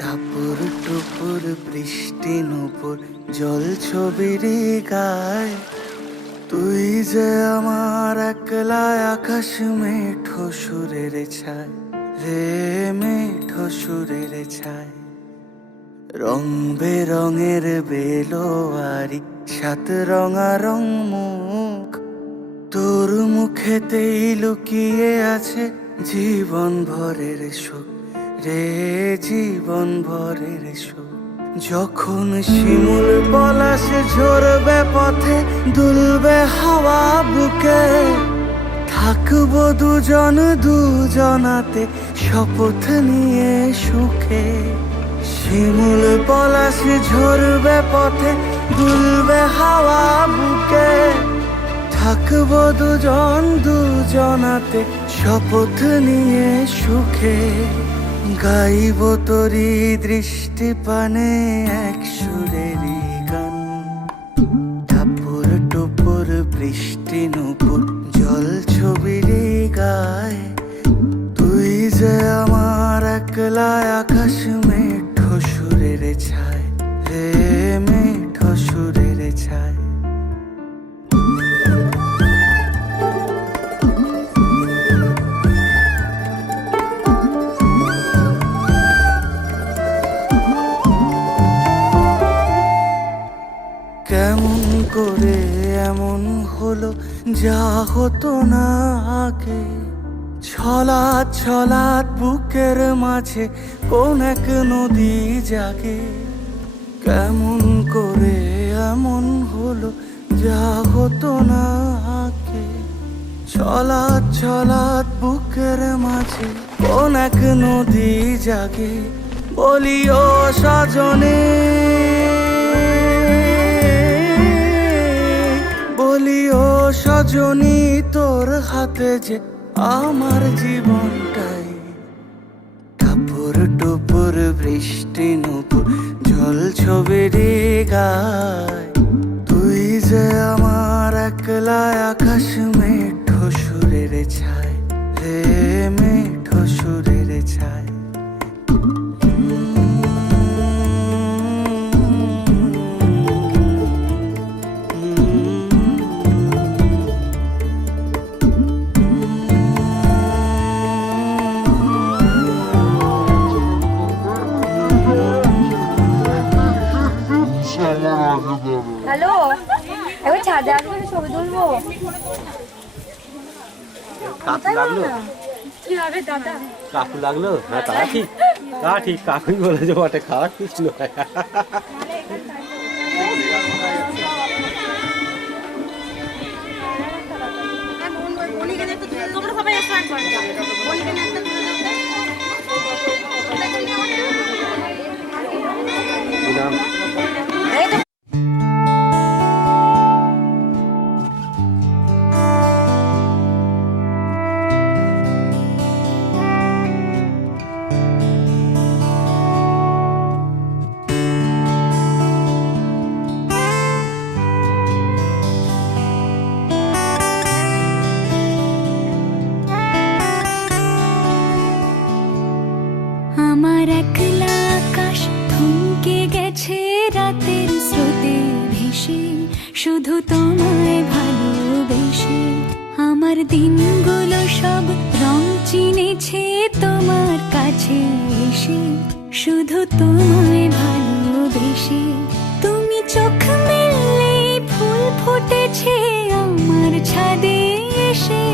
টাপুর টুপুর বৃষ্টি নুপুর জল ছবির গায়, তুই যে আমার একলা আকাশ মেঠো সুরের ছায় রে, মেঠো সুরের ছায়। রং বেরঙের বেলোয়ারি সাত রঙা রং মুখ, তোর মুখেতেই লুকিয়ে আছে জীবন ভরের সুখ রে, জীবন ভরের সুখ। যখন শিমুল পলাশে ঝরবে পথে দুলবে হাওয়া বুকে, থাকবো দুজন দুজনাতে শপথ নিয়ে সুখে। শিমুল পলাশে ঝরবে পথে দুলবে হাওয়া বুকে, থাকবো দুজন দুজনাতে শপথ নিয়ে সুখে। গাইব তোরি দৃষ্টি পানে এক সুরেরই গান, টাপুর টুপুর বৃষ্টি নুপুর জল ছবির গায়, তুই যে আমার একলা আকাশ মেঠো সুরের ছায় রে, মেঠো সুরের ছায়। কেমন করে এমন হলো যা হতো না আগে, ছলাৎ ছলাৎ বুকের মাঝে কোন এক নদী জাগে। কেমন করে এমন হলো যা হতো না আগে, ছলাৎ ছলাৎ বুকের মাঝে কোন এক নদী জাগে। বলিও সজনে, বলিও সজনী, তোর হাতে যে আমার জীবনটাই। টাপুর টুপুর বৃষ্টি নুপুর জল ছবির গায়, তুই যে আমার একলা আকাশ মেঠো সুরের ছায় রে, মেঠো সুরের ছায়। হ্যালো, এবার ছাদে আসবো, ছবি তুলবো। কাকু লাগলো, কি হবে দাদা? কাকু লাগলো, হ্যাঁ তা ঠিক, তা ঠিক, কাকুই বলেছে বটে, খারাপ কিছু নয়। আমার একলা আকাশ থমকে গেছে রাতের স্রোতে ভেসে, শুধু তোমায় ভালোবেসে। আমার দিনগুলো সব রং চিনেছে তোমার কাছে এসে, শুধু তোমায় ভালোবেসে। তুমি চোখ মেললে ফুল ফুটেছে আমার ছাদে এসে,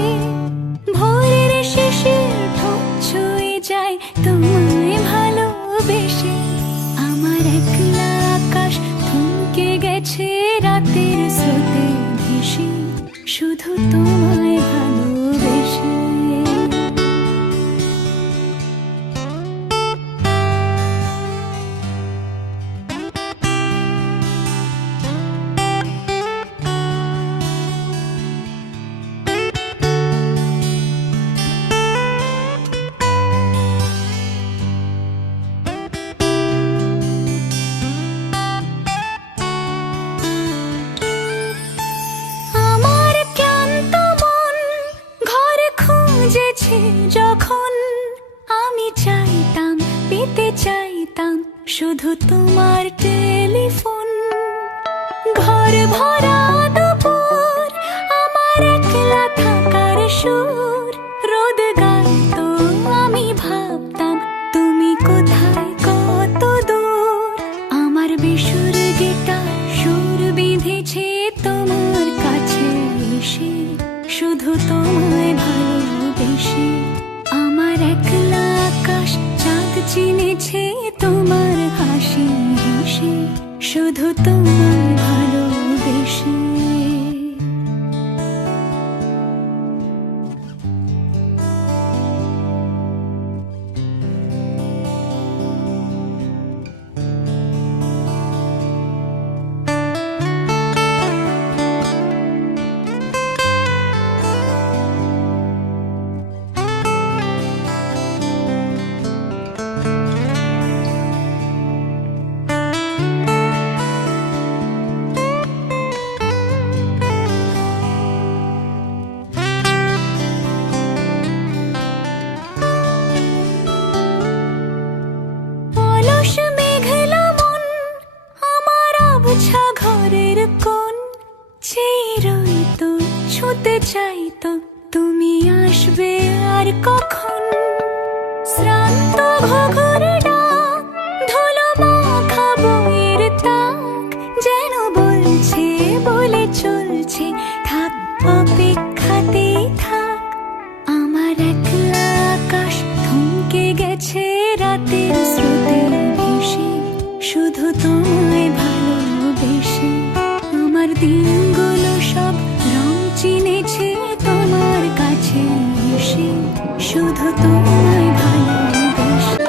ভোরের শেষের ঠোঁট ছুঁয়ে যায় তোমায় ভালোবেসে। আমার একলা আকাশ থমকে গেছে রাতের স্রোতে ভেসে, শুধু তোমায় ভালোবেসে। টেলিফোন। ঘর ভরা দুপুর, আমার একলা থাকার সুর। রোদ গাইতো, আমি ভাবতাম তুমি কোথায়, কত দূর। আমার বেসুর গিটার সুর বিঁধেছে তোমার কাছে এসে, শুধু তোমায় ভালোবেসে। আমার একলা আকাশ চাঁদ চিনেছে তোমার হাসি হেসে, শুধু তোমায় ভালোবেসে। অলস মেঘলা মন, আমার আবছা ঘরের কোণ। চেয়ে রইতো, ছুঁতে চাইতো, তুমি আসবে আর কখন। শ্রান্ত ঘুঘুর ডাক, ধুলো মাখা বইয়ের তাক, যেন বলছে বলে চলছে, থাক অপেক্ষাতেই থাক। আমার একলা আকাশ থমকে গেছে রাতের স্রোতে ভেসে, শুধু তোমায় ভালোবেসে। আমার দিনগুলো সব রং চিনেছে তোমার কাছে এসে, শুধু তোমায় ভালোবেসে।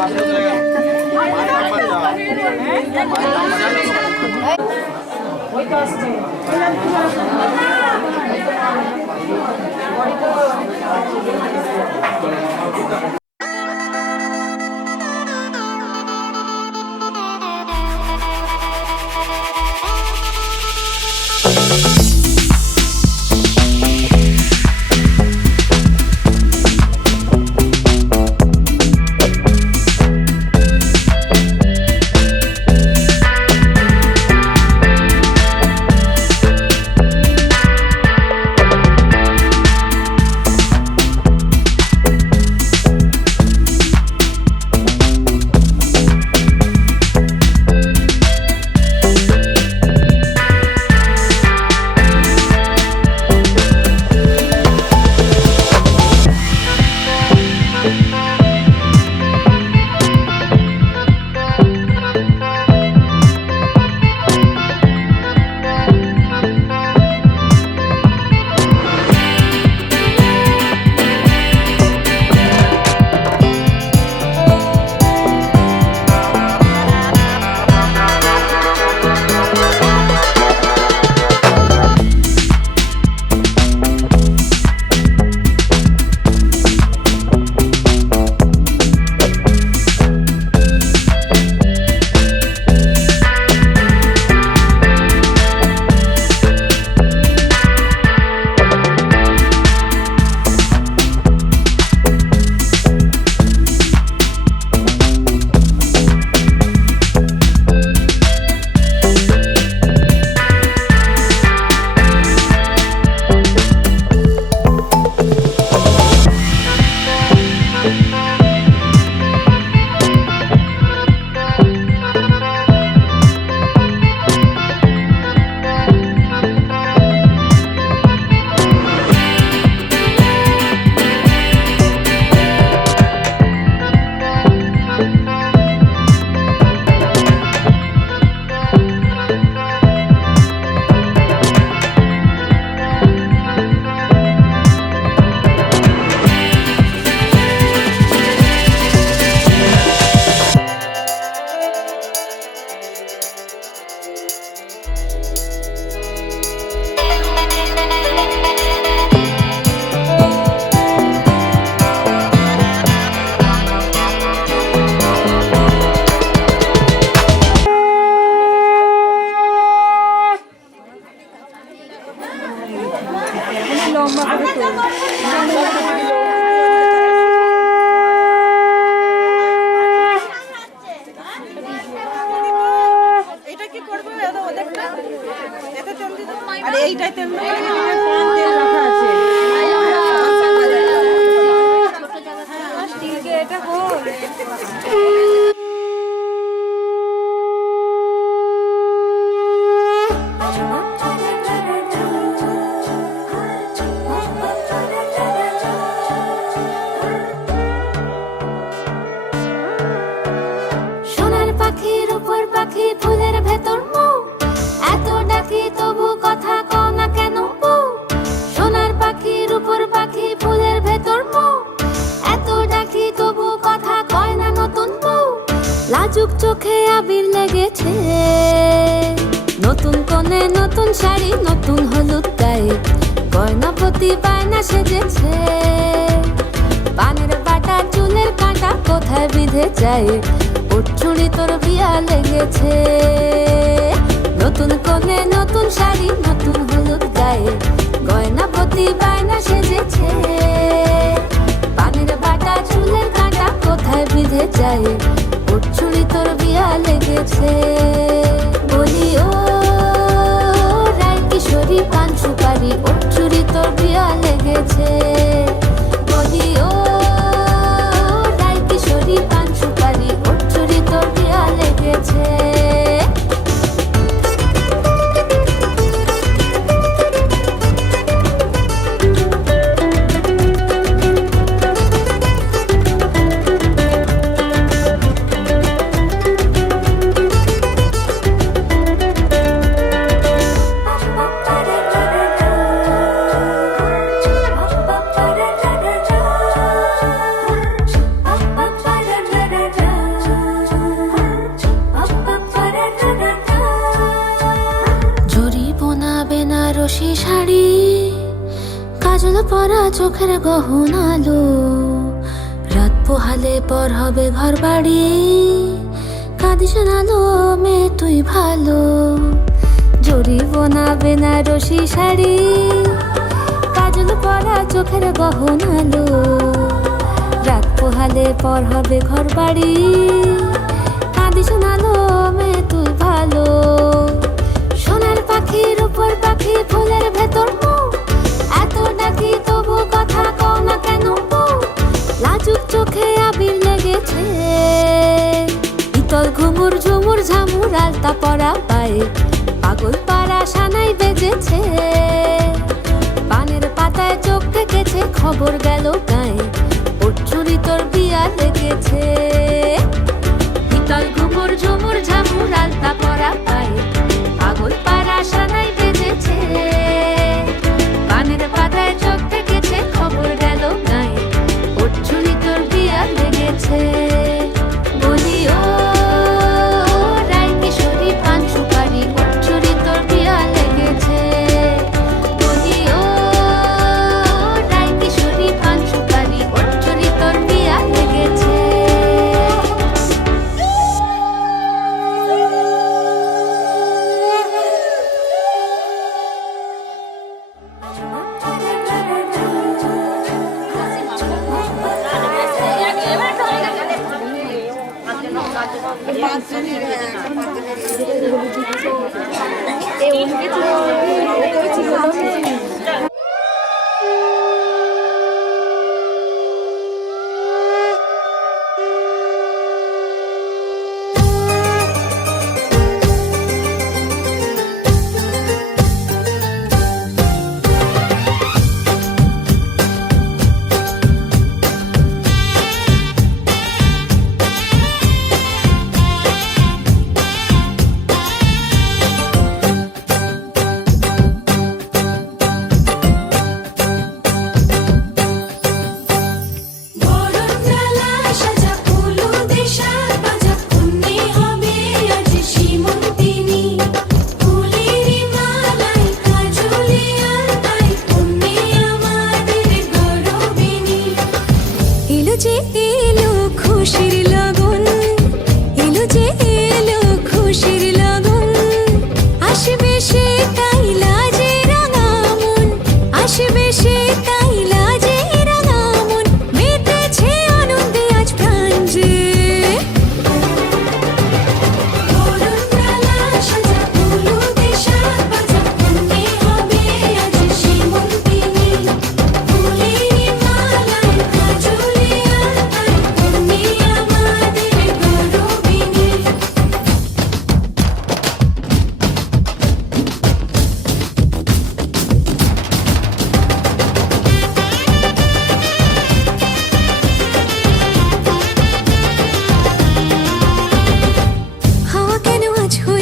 আর এইটাই তেল পান তেল রাখা আছে। এটা বল সোনার পাখির উপর পাখি ফুলের ভেতর মৌ, এত ডাকি তবু কথা কও না কেন বউ। সোনার পাখির উপর পাখি ফুলের ভেতর মৌ, এত ডাকি তবু কথা কয় না নতুন বউ। লাজুক চোখে আবির লেগেছে, নতুন কোণে নতুন শাড়ি নতুন হলুদ গায়ে, গয়না প্রতি বায়না সেজেছে। পানের বাটা চুলের কাঁটা কোথায় বিঁধে যায়, উঠছুড়ি তোর বিয়া লেগেছে। নতুন কোণে নতুন শাড়ি নতুন হলুদ গায়ে, গয়না প্রতি বায়না সেজেছে। পানের বাটা চুলের কাঁটা কোথায় বিঁধে যায়, উঠছুড়ি তোর বিয়া লেগেছে। বলি ও রায় কিশোরী পান সুপারি, উঠছুড়ি তোর বিয়া লেগেছে। বলি ও রায় কিশোরী পান সুপারি, উঠছুড়ি তোর বিয়া লেগেছে। বেনারসি শাড়ি, কাজল পরা চোখের গহনালো, রাত পোহালে পর হবে ঘর বাড়ি, কাঁদিস নালো মেয়ে তুই ভালো। জরি বোনা বেনারসি শাড়ি, কাজল পরা চোখের গহনালো, রাত পোহালে পর হবে ঘর বাড়ি, কাঁদিস নালো মেয়ে তুই ভালো। সোনার পাখির উপর পাখি ফুলের ভেতর মৌ, এত ডাকি তবু কথা কও না কেন বউ। লাজুক চোখে আবির লেগেছে, ইতল ঘুমুর ঝুমুর ঝামুর আলতা পরা পায়ে, পাগল পাড়া সানাই বেজেছে। পানের পাতায় চোখ থেকেছে, খবর গেল গায়ে, উঠছুড়ি তোর বিয়া লেগেছে। ইতল ঘুমুর ঝুমুর ঝামুর আলতা পরা পায়ে, পাগল পাড়া সানাই বেজেছে। পানের পাতায় চোখ থেকেছে, খবর গেল গায়ে, উঠছুড়ি তোর বিয়া লেগেছে। বলি ও রায় কিশোরী পান সুপারি, উঠছুড়ি তোর বিয়া লেগেছে। বলি ও রায় কিশোরী পান সুপারি, উঠছুড়ি তোর বিয়া লেগেছে।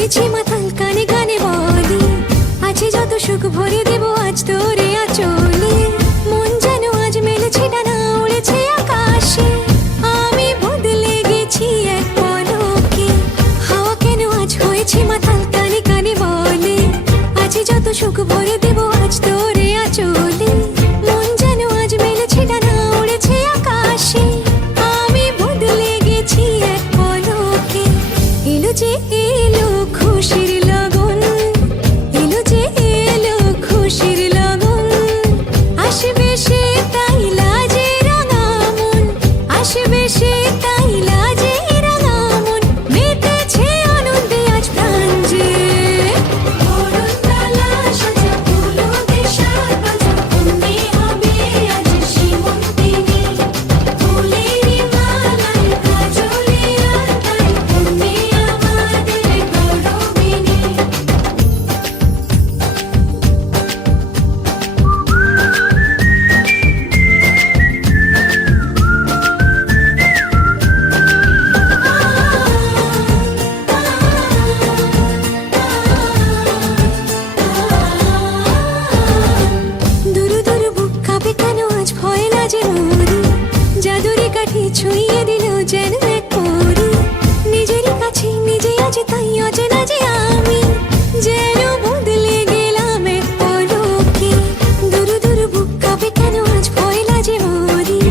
হয়েছি মাতাল কানে কানে বলি আছে যত সুখ ভরে দেব আজ তোরে আঁচলে মন যেন আজ মেলেছে ডানা উড়েছে আকাশে আমি বদলে গেছি এক পলকে হাওয়া কেন আজ হয়েছে মাতাল কানে কানে বলে আছে যত সুখ ভরে দেব আজ তোরে আঁচলে মন যেন আজ মেলেছে ডানা উড়েছে আকাশে আমি বদলে গেছি এক পলকে এলো যে এলো খুশির লগন এলো যে এলো খুশির লগন আসবে সে তাই লাজে রাঙা মন আসবে সে তাই লাজে রাঙা মন মেতেছে আনন্দে আজ প্রাণ যে অরুণতলা সাজা ফুলো দেশার বাজা তুমি হবে আজ সীমন্তিনী ফুলেরই মালায় কাজলে আলতায় তুমি আমাদের গৌরবিনী দুরু দুরু বুক কাঁপে কেন আজ ভয় লাজে মরি জাদুরি কাঠি ছুঁয়ে দিল যেন এক পরি নিজেরই কাছে নিজে আজ তাই অচেনা যে আমি যেন বদলে গেলাম এক পলকে দুরু দুরু বুক কাঁপে কেন আজ ভয় লাজে মরি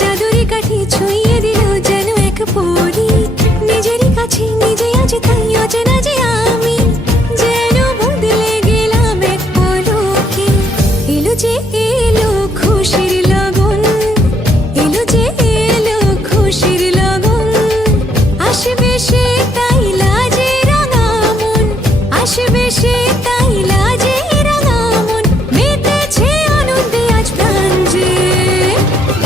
জাদুরি কাঠি ছুঁয়ে দিল যেন এক পরি নিজেরই কাছে নিজে আজ তাই অচেনা যে আমি যেন বদলে গেলাম এক পলকে এলো যে এলো খুশির লগন এলো যে এলো খুশির লগন আসবে সে তাই লাজে রাঙা মন আসবে সে তাই লাজে রাঙা মন মেতেছে আনন্দে আজ প্রাণ যে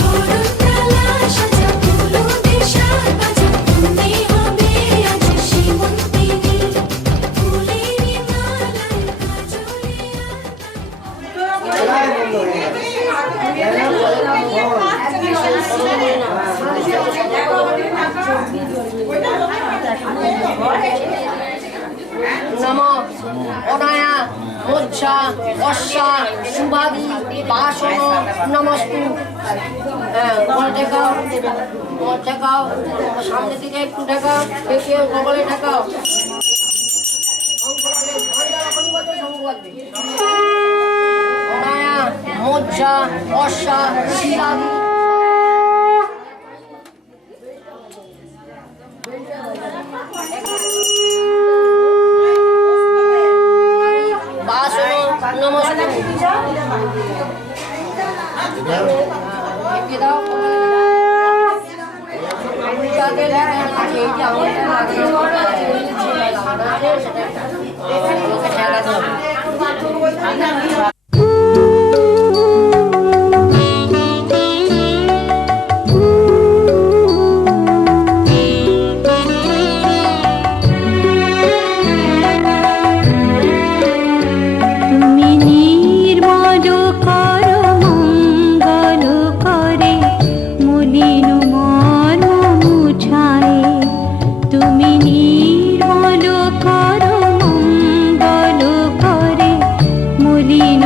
অরুণতলা সাজা ফুলো দেশার বাজা তুমি হবে আজ সীমন্তিনী ফুলেরই মালায় কাজলে নম অনায়া মোচ্ছা অশ্বা সুভাবি বাসন নমস্তু ঠেকাও ঠেকাও সামনে থেকে একটু ঠেকাও দেখে কবলে ঠেকাও অনায়া মোচ্ছা অশ্বা শিলাবি বাসন নমস্কার তুমি নির্মল কর মঙ্গল করে মলিন মন মুছায়ে তুমি নির্মল কর মঙ্গল করে মলিন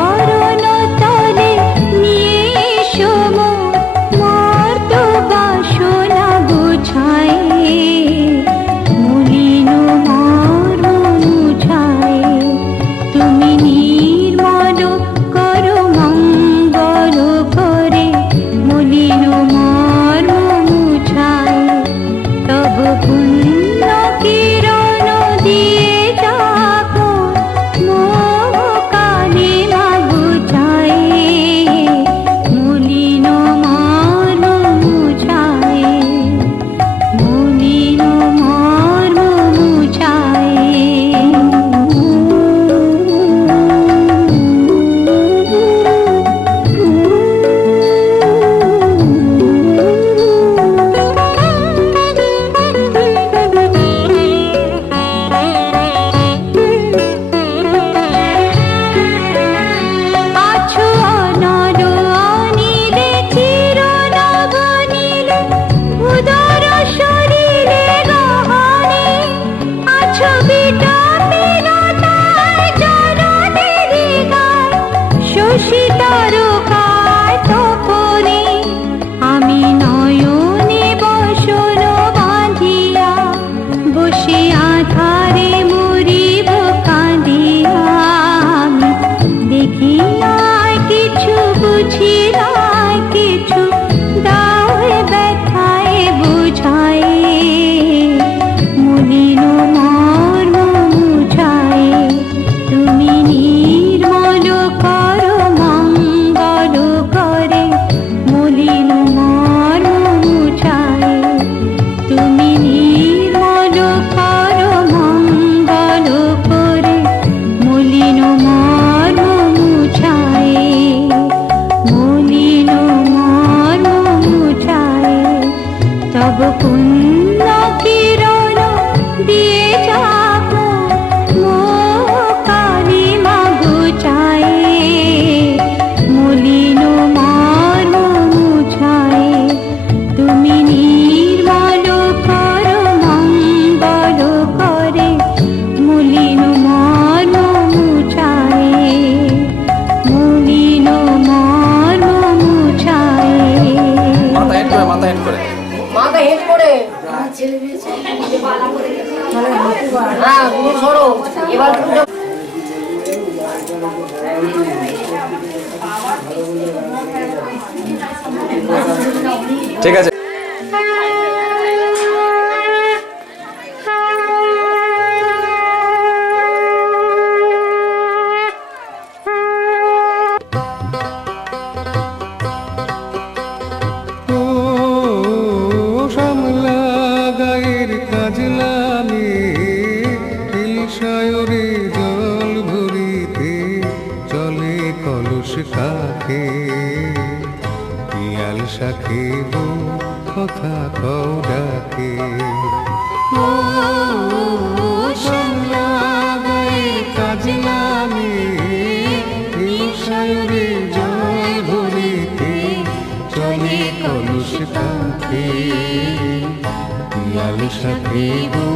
চরণ তলে নিয়ে এসো মোর তো বাসনা গুছায় মলিন মর্ম মুছায় তুমি নির্মল করো মঙ্গল করে মলিন মর্ম মুছায় তব পুণ্য কিরণ দিয়ে যাবো মোহ কালে মা গুছায় মলিন মর্ম মুছায় মলিন মর্ম আছো অনর অনিলে চিরনবনীলে উদর শরীরে গহনে আছো বিটপিনতায় জননীরে গায় শশী তারকায় তপনে আমি নয়নে বসন বাঁধিয়া বসে আধারে মরিব কাঁদিয়া আমি দেখি নাই কিছু বুঝি নাই কিছু দাও ব্যথায় বুঝায় মলিন মর্ম মুছায় তুমি নির্মল করো মঙ্গল করে মলিন মর্ম মুছায় তুমি নির্মল করো মঙ্গল করে মলিন মর্ম মুছায় মলিন মর্ম মুছায় তব পুণ্য কিরণ দিয়ে যাবো মোহ কালে মা গুছায় মলিন মর্ম মুছায় তুমি নির্মল করো মঙ্গল করে মলিন মর্ম মুছায় মলিন মর্ম মুছায় মাথা হেড করে মাথা হেট করে হ্যাঁ তুমি সরো এবার পুজো ঠিক আছে ও সামলা গায়ের কাজলামে হিলসায়রে জল ভরিতে চলে কলস কাকে পিয়াল শাকে বউ কথা কও ডাকে ও সামলা গায়ের কাজলামে হিলসায়রে জল ভরিতে চলে কলস কাকে পিয়াল শাকে বউ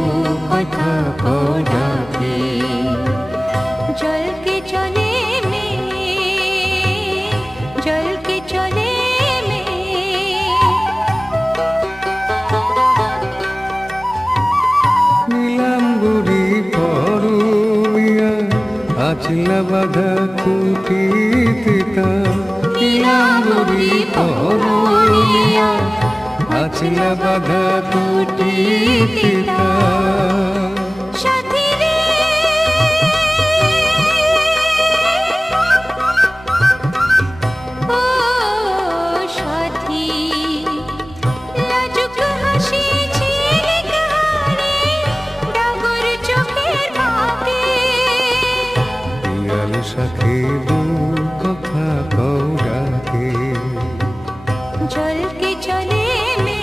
কথা কও ডাকে জল কে চলে মে জল কে চলে মে নীলাম্বরী পরমিয়া আচলা বাধা কুটিতে তা নীলাম্বরী পরমিয়া আচলা বাধা কুটিতে তা সাথী রে ও সাথী লাজুক হাসি ঝিলিক হারে ডাগর চোখের ভাগে পিয়াল শাকে বউ কথা কও ডাকে জল কে চলে মে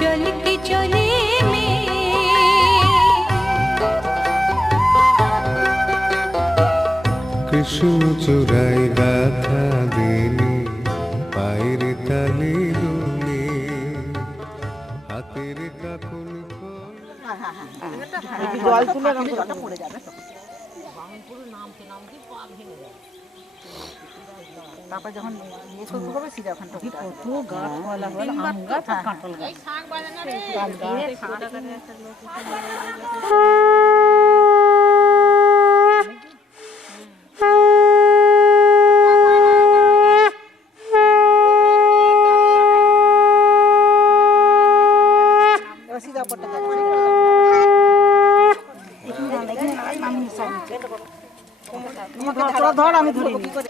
জল কে চলে মে কৃষ্ণ চূড়ায় গাথা দেনি পায়ের তালে দোলে হাতের কাকুন জল তুলে পড়ে যাবে পুরো নামতে নামতে পা ভেঙে যায়। তারপর যখন ইয়ে শুরু করবে সিধা ওখানটা কত গাছপালা হল, আম গাছ আর কাঁঠাল গাছ। এবার সিধা ওপরটা যাবে। তোরা ধর, আমি ধরবো কি করে।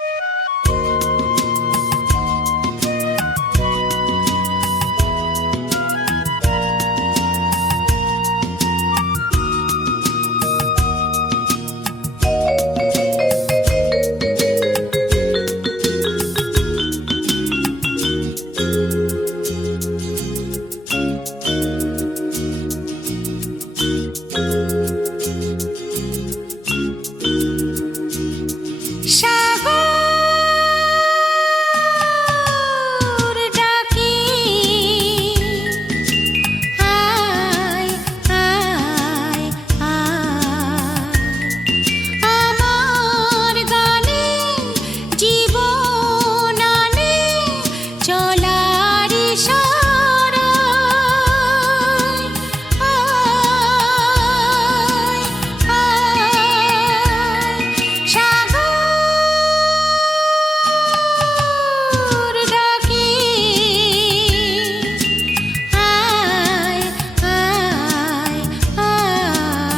সাগর ডাকে আয় আয় আয় আমার গানে জীবন আনে চলার ইশারায় আয় আয় সাগর ডাকে আয় আয় আয়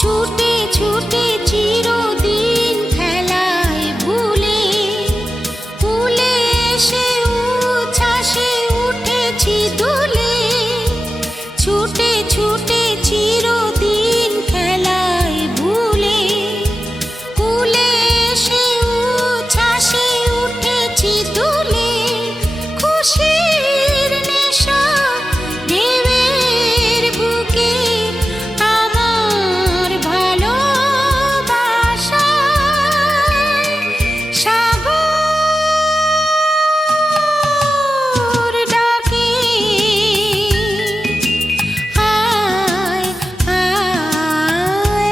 ছুটে ছুটে চিরদিন খেলায় ভুলে ভুলে এসে উচ্ছ্বাসে উঠেছি দুলে ছুটে ছুটে চিরদিন খেলায় ভুলে ভুলে এসে উচ্ছ্বাসে উঠেছি দুলে খুশির নেশা ঢেউয়ের বুকে আমার ভালোবাসায় সাগর ডাকে আয় আয় আয়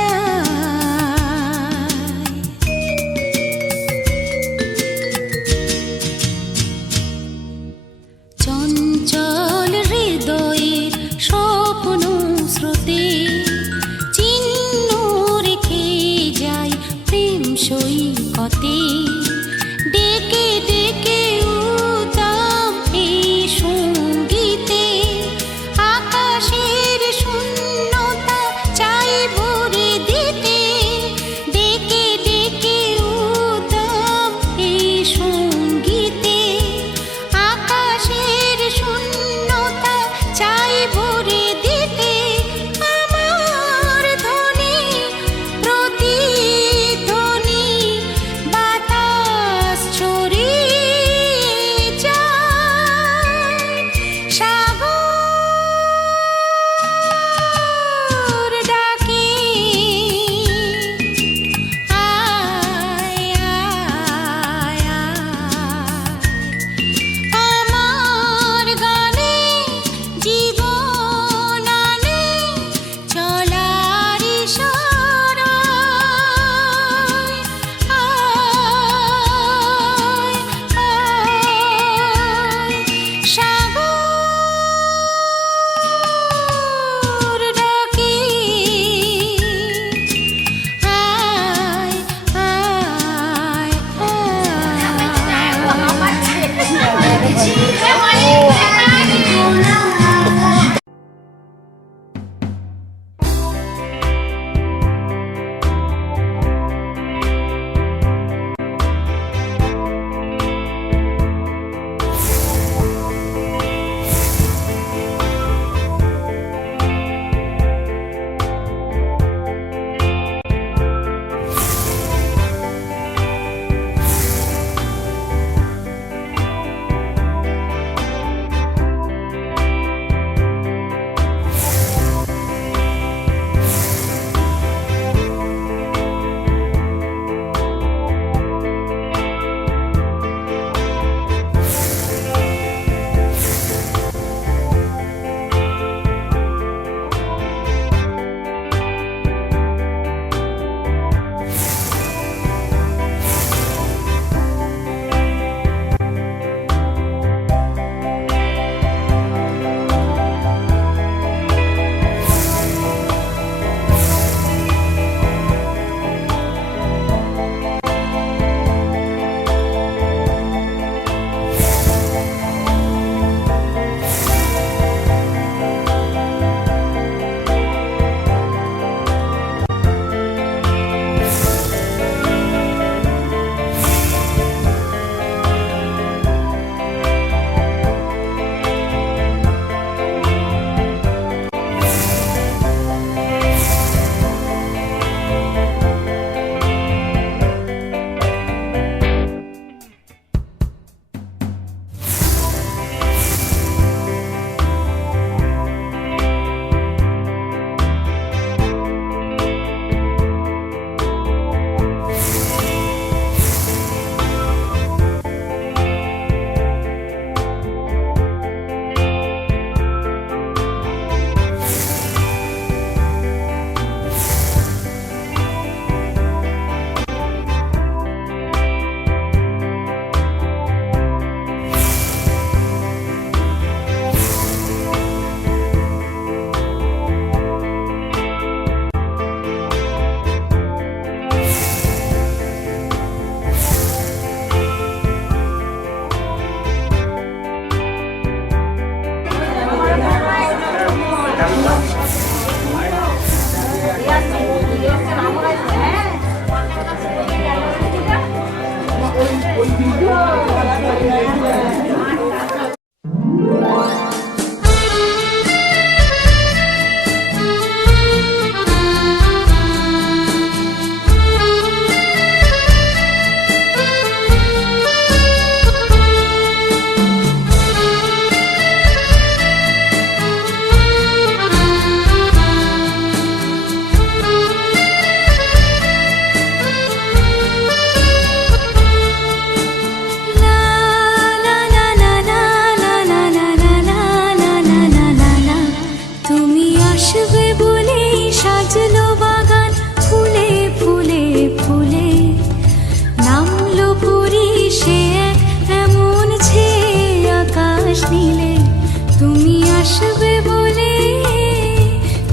আসবে বলে,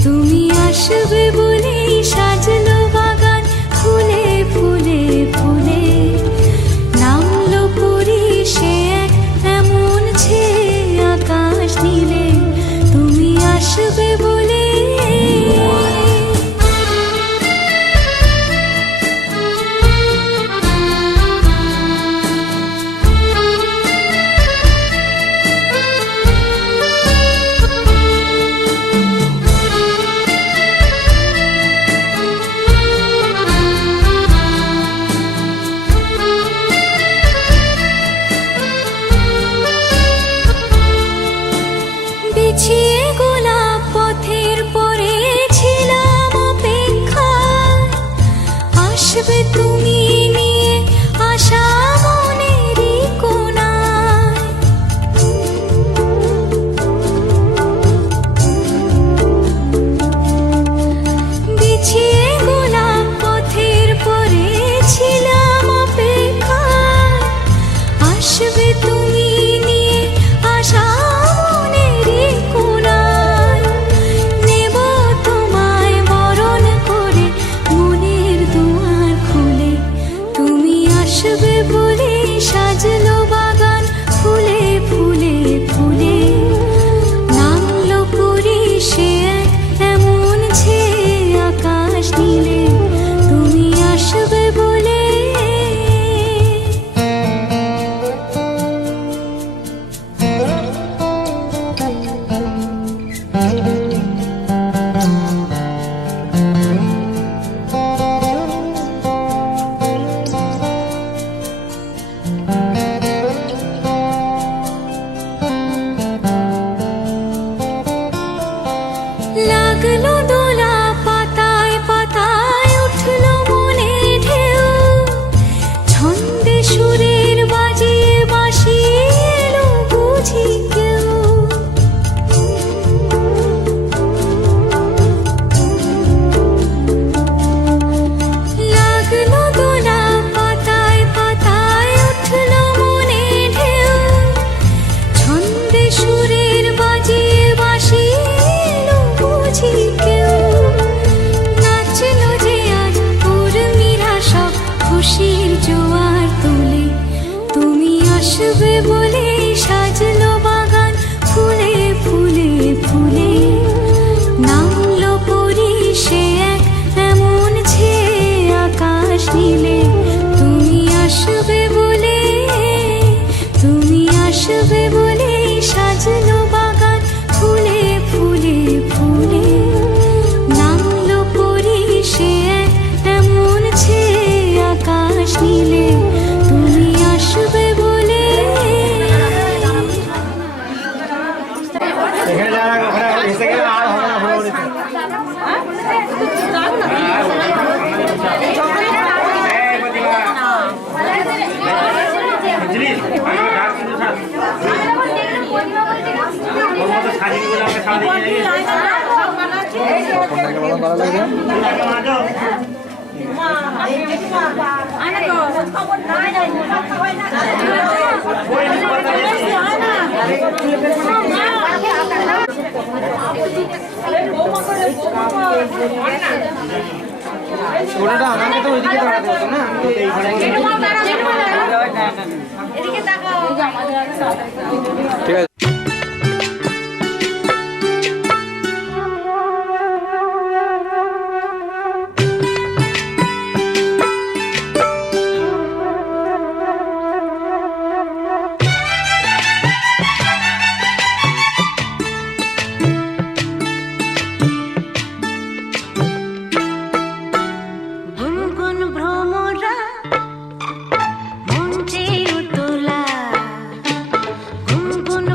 তুমি আসবে বলে সাজলো বাগান ফুলে ফুলে ফুলে। নামলো পরি সে এক এমন ছেয়ে আকাশ নীলে, তুমি আসবে বলে। বিছিয়ে গোলাপ পথের পরে ছিলাম অপেক্ষায়, আসবে তুমি নিয়ে আশা মনেরই কোণায়। বিছিয়ে গোলাপ পথের পরে ছিলাম অপেক্ষায়, আসবে তুমি নিয়ে আশা মনেরই কোণায়। নেব তোমায় বরণ করে মনের দুয়ার খুলে, তুমি আসবে বলে সাজলো বাগান ফুলে ফুলে ফুলে। নামলো পরি সে এক এমন ছেয়ে আকাশ নীলে, তুমি আসবে বলে। লাগলো দোলা পাতায় পাতায় উঠলো মনে ঢেউ, ছন্দে সুরের বাজিয়ে বাঁশিয়ে এলো বুঝি কেউ। লাগলো দোলা পাতায় পাতায় উঠলো মনে ঢেউ, ছন্দে সুরের বাজিয়ে বাঁশিয়ে এলো বুঝি কেউ। নাচলো যে আজ উর্মিরা সব খুশির জোয়ার তোলে, তুমি আসবে বলে সাজলো বাগান ফুলে ফুলে ফুলে। নামলো পরি সে এক এমন ছেয়ে আকাশ নীলে, তুমি আসবে বলে, তুমি আসবে বলে সাজলো বাগান ফুলে ফুলে ফুলে। নামলো পরি সে এক এমন ছেয়ে আকাশ নীলে, তুমি আসবে বলে। এখানে যারা ওখানে এসে গেলে আর হবে না ভুলে উঠেছে। ওটা আমাকে তো ওইদিকে দাঁড়াতে হতো না, আমি তো এইখানে। ঠিক আছে। গুনগুন ভ্রমরা মঞ্চে উতলা, গুনগুন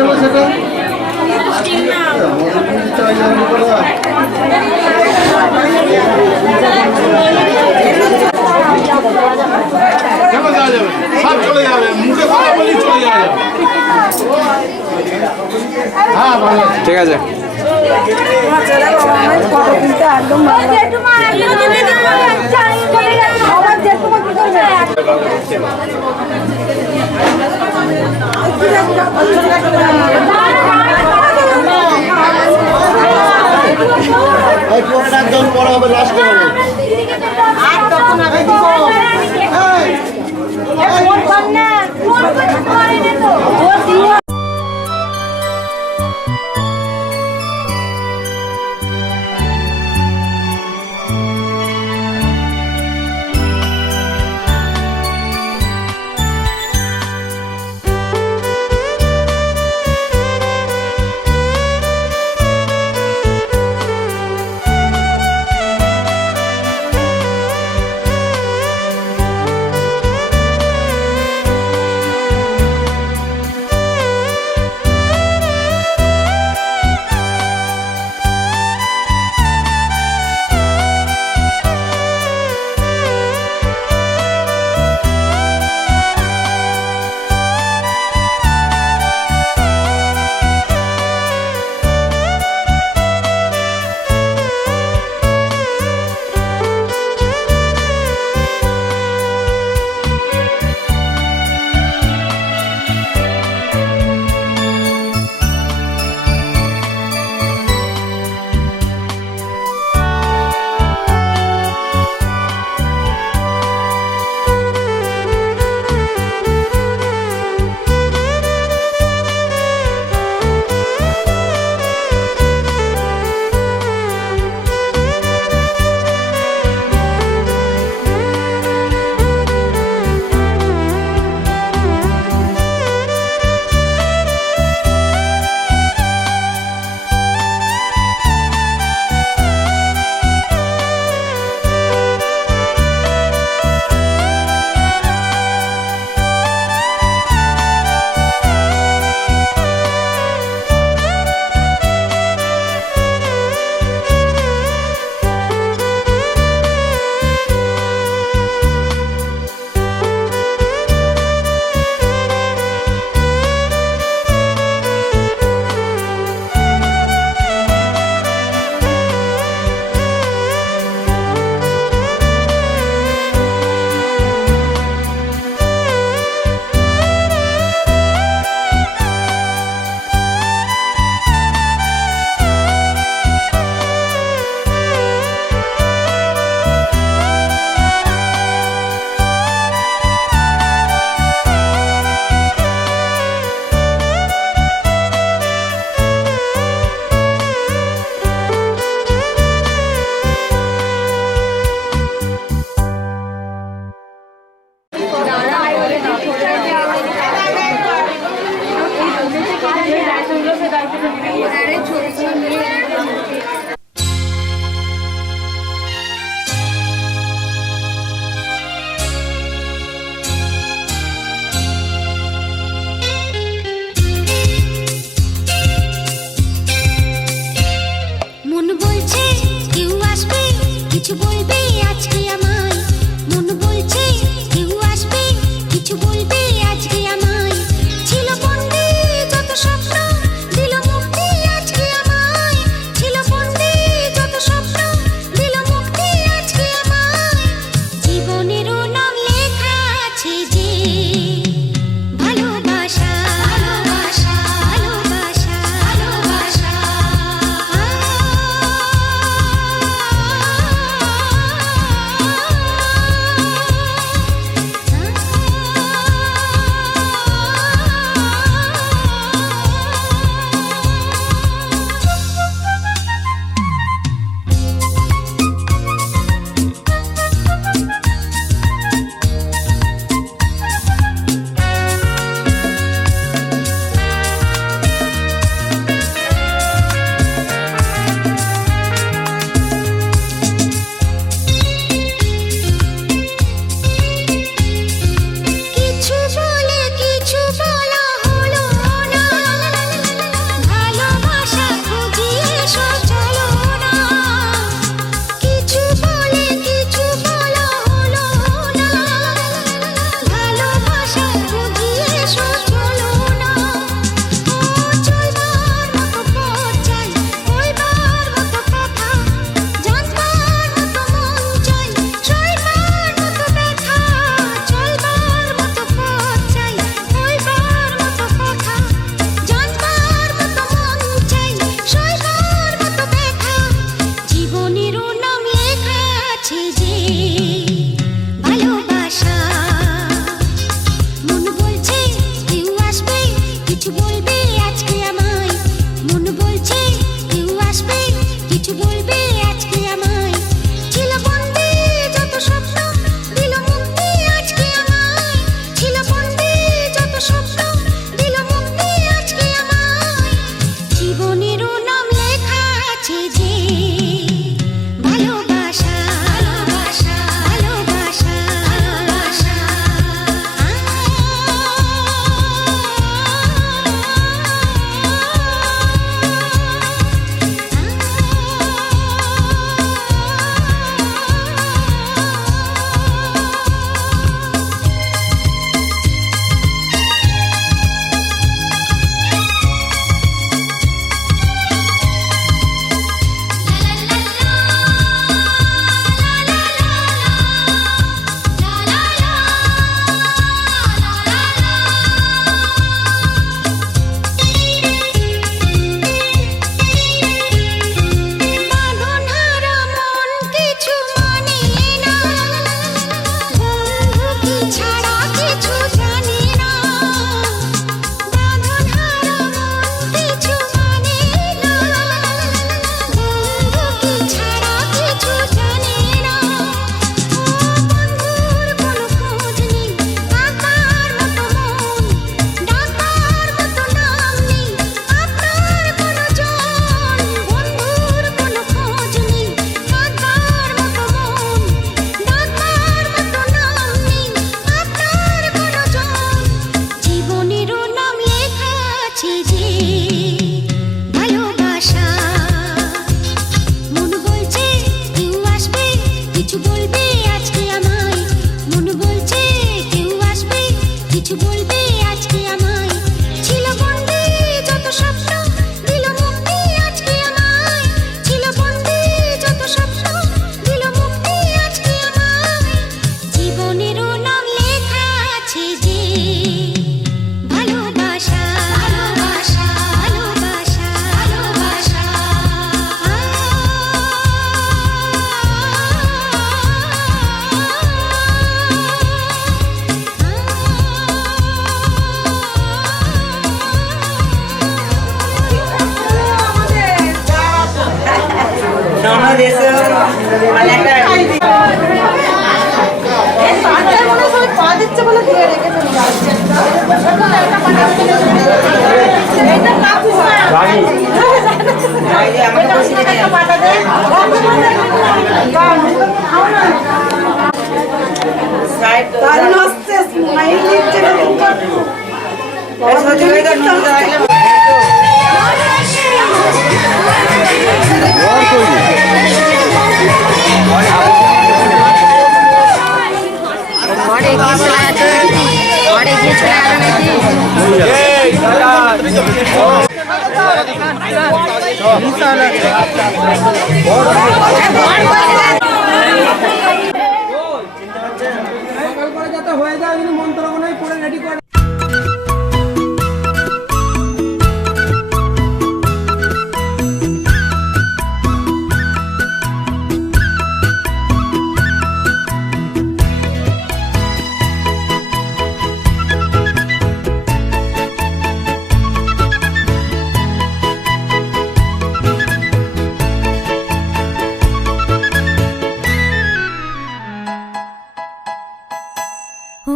ছিল সেটা কেন যাওয়া যাবে সব চলে যাবে মুখে কথা বলেই চলে যাওয়া যাবে হ্যাঁ ভালো ঠিক আছে একদম পড়া হবে লাস্টে হবে কিছু বলবে আজকে আমায়, ছিল বন্দি যত স্বপ্ন দিল মুক্তি আজকে আমায়, ছিল বন্দি যত স্বপ্ন দিল মুক্তি আজকে আমায়। জীবনেরও নাম লেখা আছে যে ভালোবাসা, ভালোবাসা, ভালোবাসা, ভালোবাসা।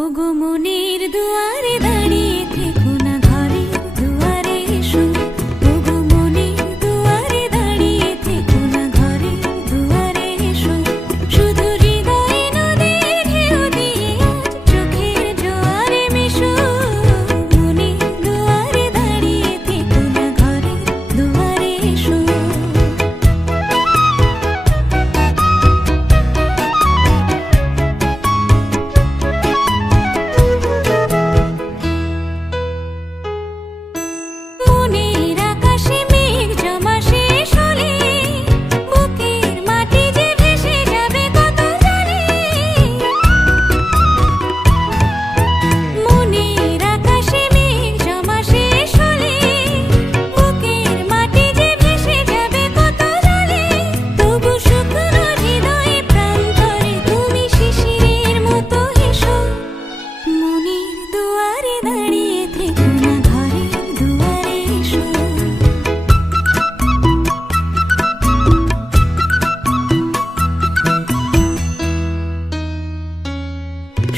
ওগো মনের দুয়ারে দাঁড়িয়ে থেকো না, ঘরের দুয়ারে এসো। ওগো মনের দুয়ারে দাঁড়িয়ে থেকো না, ঘরের দুয়ারে এসো। শুধু হৃদয়ে নদীর ঢেউ দিয়ে আজ চোখের জোয়ারে মেশো। মনের দুয়ারে দাঁড়িয়ে থেকো না, ঘরের দুয়ারে এসো। মনের আকাশে মেঘ জমা শেষ হলে বুকের মাটি যে ভেসে যাবে কত জানে। মনের আকাশে মেঘ জমা শেষ হলে বুকের মাটি যে ভেসে যাবে কত জানে। তবু শুকনো হৃদয়ে প্রান্তরে তুমি শিশিরের মতো এসো। মনের দুয়ারে দাঁড়িয়ে থেকো না, ঘরের দুয়ারে এসো।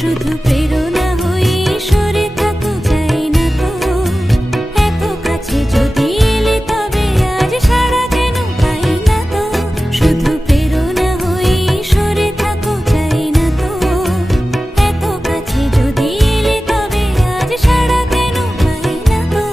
শুধু প্রেরণা হয়ে সরে থাকো চাই না তো, এত কাছে যদি এলে তবে আজ সাড়া কেন পাই না তো। শুধু প্রেরণা হয়ে সরে থাকো চাই না তো, এত কাছে যদি এলে তবে আজ সাড়া কেন পাই না তো।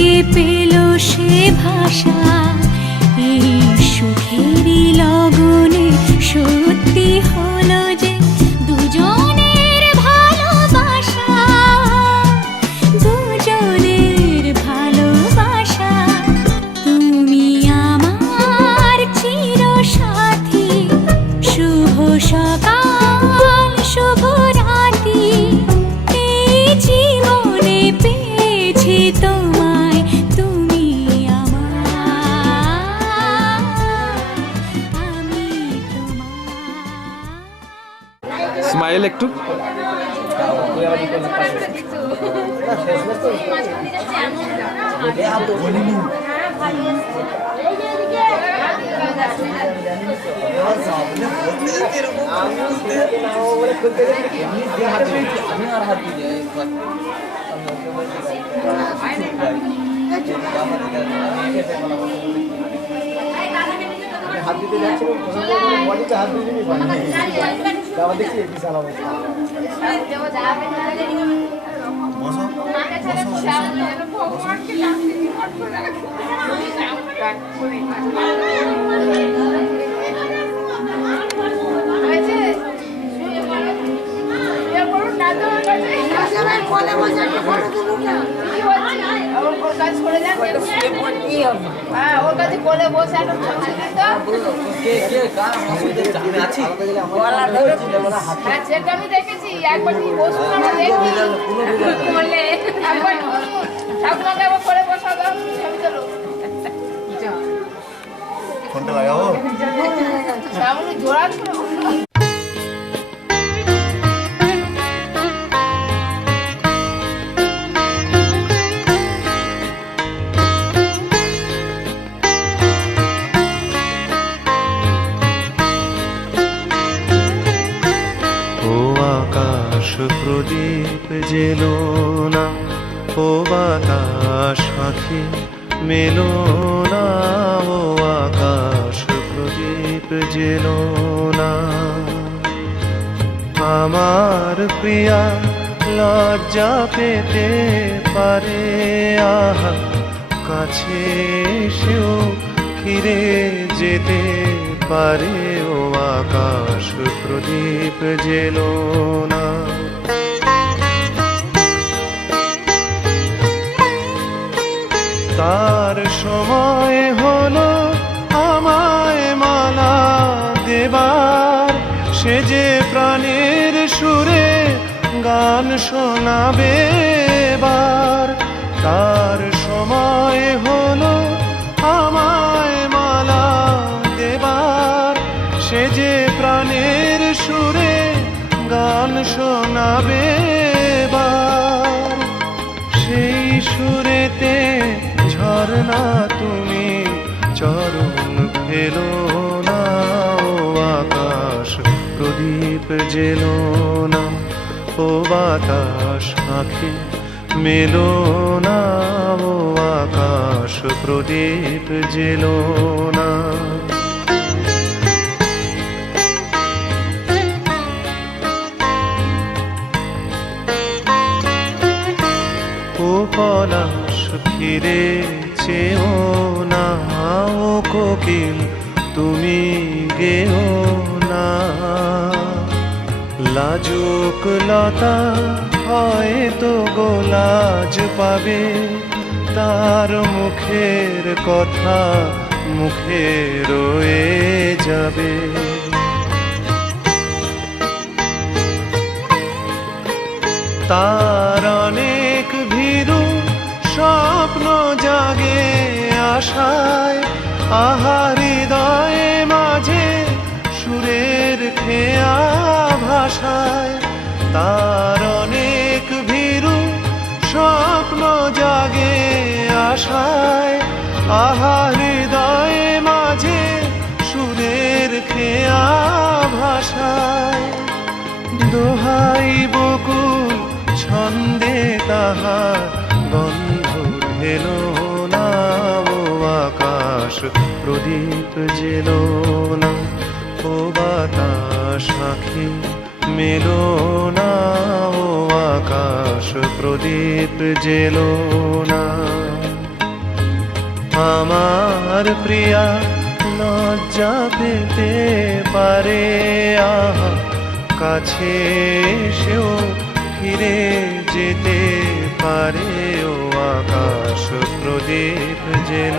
কে পেল সে ভাষা এই সুখেরই লগনে সত্যি হলো যে দুজনের ভালোবাসা, দুজনের ভালোবাসা। তুমি আমার চিরসাথী, শুভ সকাল শুভ রাতি, এই জীবনে পেয়েছি তোমায়, তুমি আমার, আমি তোমার। স্মাইল একটু। ওর কাছে কোলে বসে একটা ছবি সেটা আমি দেখেছি একবার তুমি বসুন আমরা দেখি কোলে একবার ঠাকুমাকে একবার কোলে বসাবো ছবি তোলো ফোনটা লাগাবো সামনে জোড়া ছিল প্রদীপ জেলো না, ও বাতাস পাখি মেলো না, ও আকাশ প্রদীপ জেলো না। আমার প্রিয়া লজ্জা পেতে পারে, আহা কাছে সেও ফিরে যেতে পারে, ও আকাশ প্রদীপ জেলো না। তার সময় হলো আমায় মালা দেবার, সে যে প্রাণের সুরে গান শোনাবে এবার। তার সময় হলো আমায় মালা দেবার, সে যে প্রাণের সুরে গান শোনাবে এবার। সেই সুরেতে ঝরনা তুমি চরণ ফেলো না, ও আকাশ প্রদীপ জেলো না, ও বাতাস পাখি মেলো না, ও আকাশ প্রদীপ জেলো না। ও পলাশ ফিরে চেও না, ও কোকিল তুমি গেও না। লাজুক লতা হয়তো গোলাজ পাবে, তার মুখের কথা মুখে রয়ে যাবে। তার অনেক ভীরু স্বপ্ন জাগে আশায়, আহা হৃদয়ে মাঝে সুরের খেয়া ভাষায়। তার অনেক ভীরু স্বপ্ন জাগে আশায়, আহা হৃদয়ে মাঝে সুরের খেয়া ভাষায়। দোহাই বকুল ছন্দে তাহার গন্ধ ঢেলো না, ও আকাশ প্রদীপ জেলো না, ও বাতাস পাখি মেলো না, ও আকাশ প্রদীপ জেলো না। আমার প্রিয়া লজ্জা পেতে পারে, আহা কাছে এসেও ফিরে যেতে পারে। ও আকাশ প্রদীপ যেন